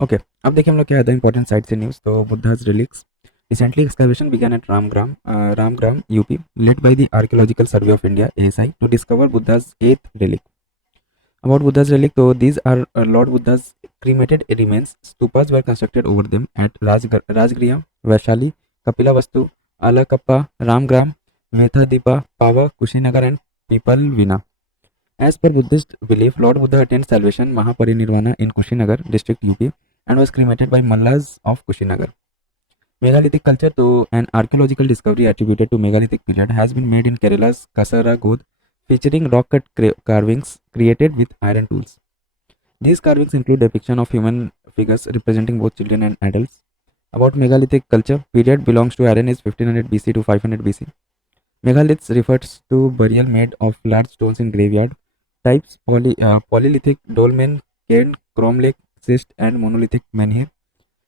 Okay, अब देखिए हम लोग क्या है इंपॉर्टेंट साइट से न्यूज़। तो Buddha's relics recently excavation began at Ramgram UP led by the archaeological survey of India ASI to discover Buddha's eighth relic. About Buddha's relic, so these are Lord Buddha's cremated remains. Stupas were constructed over them at Rajgriha, Vaishali, Kapilavastu, Alakappa, Ramgram, Vethadipa, Pava, Kushinagar, and Pipalvina. As per Buddhist belief, Lord Buddha attained salvation Mahaparinirvana in Kushinagar district UP and was cremated by Mallas of Kushinagar. Megalithic culture, though an archaeological discovery attributed to Megalithic period, has been made in Kerala's Kasaragod, featuring rock cut carvings created with iron tools. These carvings include depiction of human figures representing both children and adults. About Megalithic culture, period belongs to Iran is 1500 BC to 500 BC. Megaliths refers to burial made of large stones in graveyard. Types Polylithic, dolmen, cairn, chrome lake, schist, and monolithic menhir.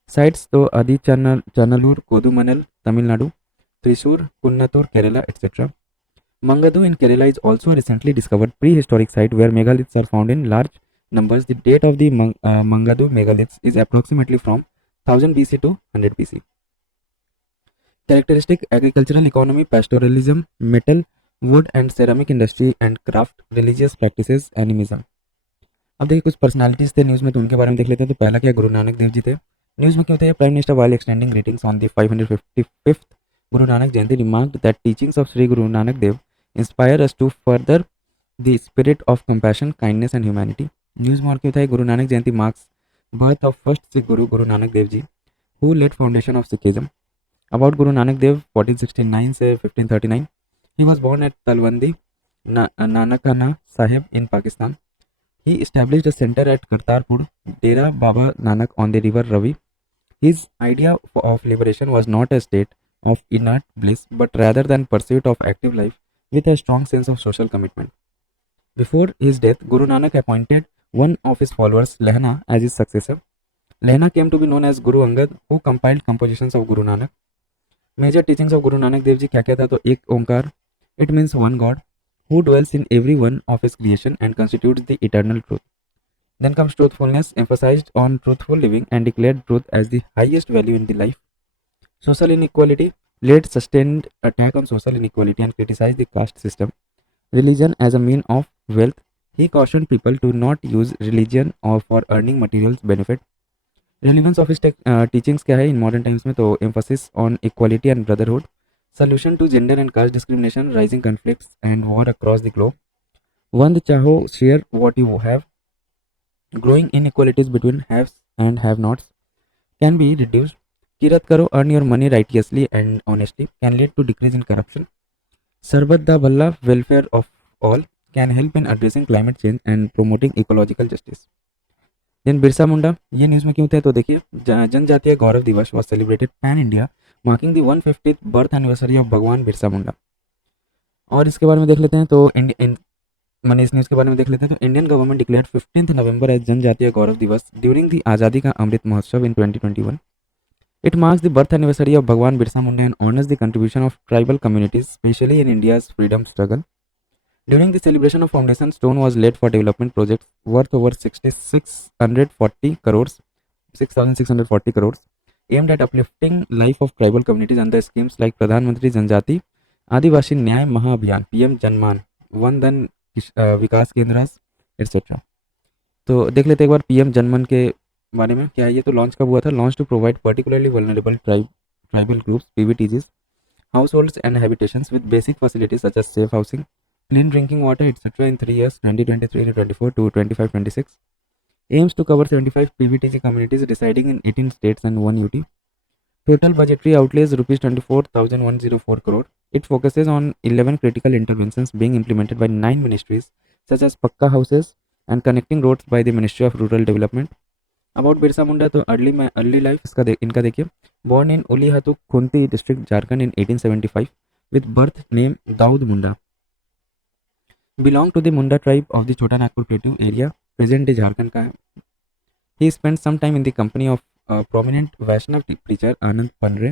Sites to Adi Chanalur, Kodumanal, Tamil Nadu, Thrissur, Kunnatur, Kerala, etc. Mangadu in Kerala is also a recently discovered prehistoric site where megaliths are found in large numbers. The date of the Mangadu megaliths is approximately from 1000 BC to 100 BC. Characteristic agricultural economy, pastoralism, metal, wood and ceramic industry and craft, religious practices, animism. अब देखिए कुछ personalities थे news में, तो उनके बारे में देख लेते हैं। तो पहला क्या, गुरु नानक देव जी थे। न्यूज़ में क्यों थे? Prime minister while extending greetings on the 555th Guru Nanak Jayanti remarked that teachings of Shri Guru Nanak Dev inspire us to further the spirit of compassion, kindness and humanity. News में और क्यों था? Guru Nanak Jayanti marks birth of first Sikh guru Guru Nanak Dev ji, who led foundation of Sikhism. About Guru Nanak Dev 1469 से 1539, he was born at Talwandi Nankana Sahib in Pakistan. He established a center at Kartarpur, Dera Baba Nanak on the river Ravi. His idea of liberation was not a state of inert bliss, but rather than pursuit of active life with a strong sense of social commitment. Before his death, Guru Nanak appointed one of his followers, Lehna, as his successor. Lehna came to be known as Guru Angad, who compiled compositions of Guru Nanak. Major teachings of Guru Nanak Dev Ji क्या क्या था? तो एक ओंकार, it means one God, who dwells in every one of his creation and constitutes the eternal truth. Then comes truthfulness, emphasized on truthful living and declared truth as the highest value in the life. Social inequality, laid sustained attack on social inequality and criticized the caste system. Religion as a mean of wealth, he cautioned people to not use religion or for earning material benefit. Relevance of his teachings क्या है in modern times में? तो emphasis on equality and brotherhood, solution to gender and caste discrimination, rising conflicts and war across the globe. One चाहो, share what you have. Growing inequalities between haves and have-nots can be reduced. Kirat karo, earn your money righteously and honestly, can lead to decrease in corruption. Sarbat da Bhalla, welfare of all, can help in addressing climate change and promoting ecological justice. Then Birsa Munda, ये news में क्यों थे? तो देखिए, जनजातीय गौरव दिवस was celebrated pan India, marking the 150th birth anniversary of भगवान बिरसा मुंडा। और इसके बारे में देख लेते हैं। तो मैंने इस न्यूज़ के बारे में देख लेते हैं। तो Indian government declared 15 November as Janjatiya Gaurav Divas during the Azadi Ka Amrit Mahotsav in 2021। It marks the birth anniversary of Bhagwan Birsa Munda and honours the contribution of tribal communities especially in India's freedom struggle. During the celebration of foundation stone was laid for development projects worth over 6,640 crores aimed at uplifting life of tribal communities under schemes like प्रधानमंत्री जनजाति आदिवासी न्याय महाअभियान, PM जनमान, one धन विकास केंद्र etcetera. तो देख लेते एक बार पीएम जनमन के बारे में क्या है ये। तो लॉन्च कब हुआ था? Launch to provide particularly vulnerable tribal groups PVTGs households and habitations with basic facilities such as safe housing, clean drinking water etcetera in 3 years 2023-24 to 25-26, aims to cover 75 PVTG communities residing in 18 states and 1 UT. Total budgetary outlays rupees 24,104 crore. It focuses on 11 critical interventions being implemented by 9 ministries such as Pakka houses and connecting roads by the Ministry of Rural Development. About Birsa Munda, तो early life इनका देखिए। Born in Ulihatu, Khunti district, Jharkhand in 1875 with birth name Daud Munda. Belong to the Munda tribe of the Chota Nagpur Plateau area, present day Jharkhand का है। He spent some time in the company of prominent Vaishnav preacher Anand Panre.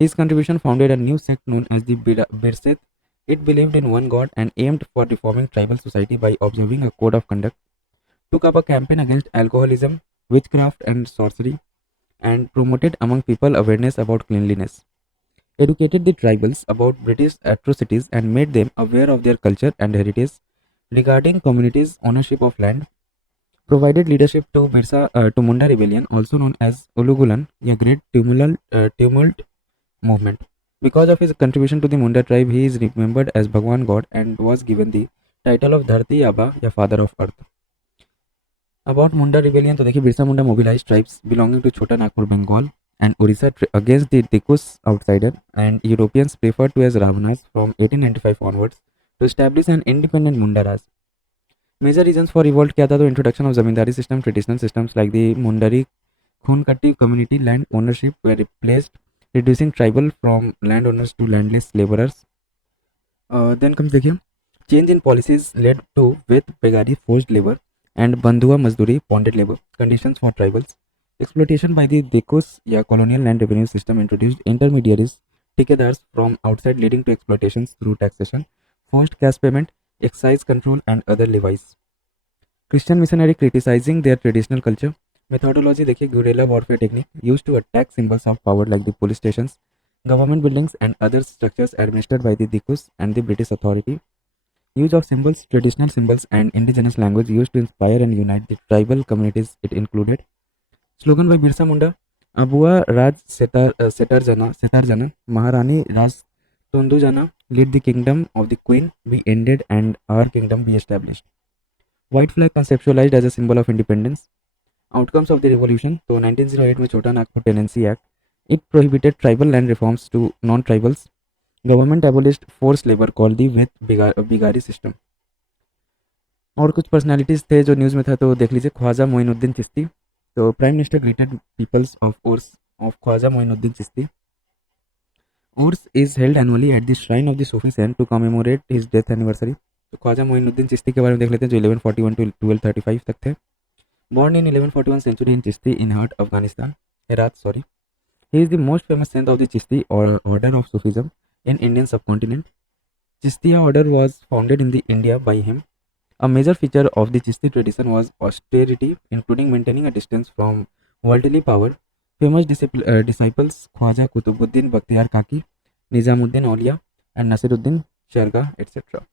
His contribution founded a new sect known as the Birsit. It believed in one god and aimed for reforming tribal society by observing a code of conduct. Took up a campaign against alcoholism, witchcraft and sorcery, and promoted among people awareness about cleanliness, educated the tribals about British atrocities and made them aware of their culture and heritage regarding communities' ownership of land, provided leadership to to Munda rebellion, also known as Ulugulan, a great tumult movement. Because of his contribution to the Munda tribe, he is remembered as Bhagwan God and was given the title of Dharti Aba, या father of earth. About Munda rebellion, तो देखिए Birsa Munda mobilized tribes belonging to Chota Nagpur, Bengal and Orissa against the Dikus outsider and Europeans referred to as Ravanas from 1895 onwards to establish an independent Munda Raj. Major reasons for revolt क्या था, तो introduction of zamindari system, traditional systems like the Mundari Khunkatti community land ownership were replaced, reducing tribal from landowners to landless laborers. Then comes देखिए change in policies led to with begari forced labor and bandhua mazduri bonded labor conditions for tribals. Exploitation by the Dikus या colonial land revenue system introduced intermediaries ठेकेदार्स from outside leading to exploitations through taxation, forced cash payment, excise control and other levies. Christian missionary criticizing their traditional culture. Methodology देखिए guerrilla warfare technique used to attack symbols of power like the police stations, government buildings and other structures administered by the Dikus and the British authority. Use of symbols, traditional symbols and indigenous language used to inspire and unite the tribal communities it included. Slogan by Birsa Munda, Abua Raj Setar Jana, Maharani Raj Tondu Jana, lead the kingdom of the queen be ended and our kingdom be established. White flag conceptualized as a symbol of independence. Outcomes of the revolution, तो 1908 में छोटा Nagpur tenancy act, it prohibited tribal land reforms to non-tribals. Government abolished forced labor called the with begari system. और कुछ personalities थे जो news में था, तो देख लीजिए. ख्वाजा मोइनुद्दीन चिश्ती, तो prime minister greeted peoples of Urs of Khwaja Moinuddin Chishti. Urs is held annually at the shrine of the Sufi saint to commemorate his death anniversary. तो ख्वाजा मोइनुद्दीन चिश्ती के बारे में देख लेते हैं, जो 1141 टू 1235 तक थे. Born in 1141 century in Chishti in Herat, Afghanistan, Herat, sorry. He is the most famous saint of the Chishti order of Sufism in Indian subcontinent. Chishtiya order was founded in the India by him. A major feature of the Chishti tradition was austerity, including maintaining a distance from worldly power. Famous disciples Khwaja Kutubuddin Bakhtiyar Kaki, Nizamuddin Aulia, and Nasiruddin Shargah, etc.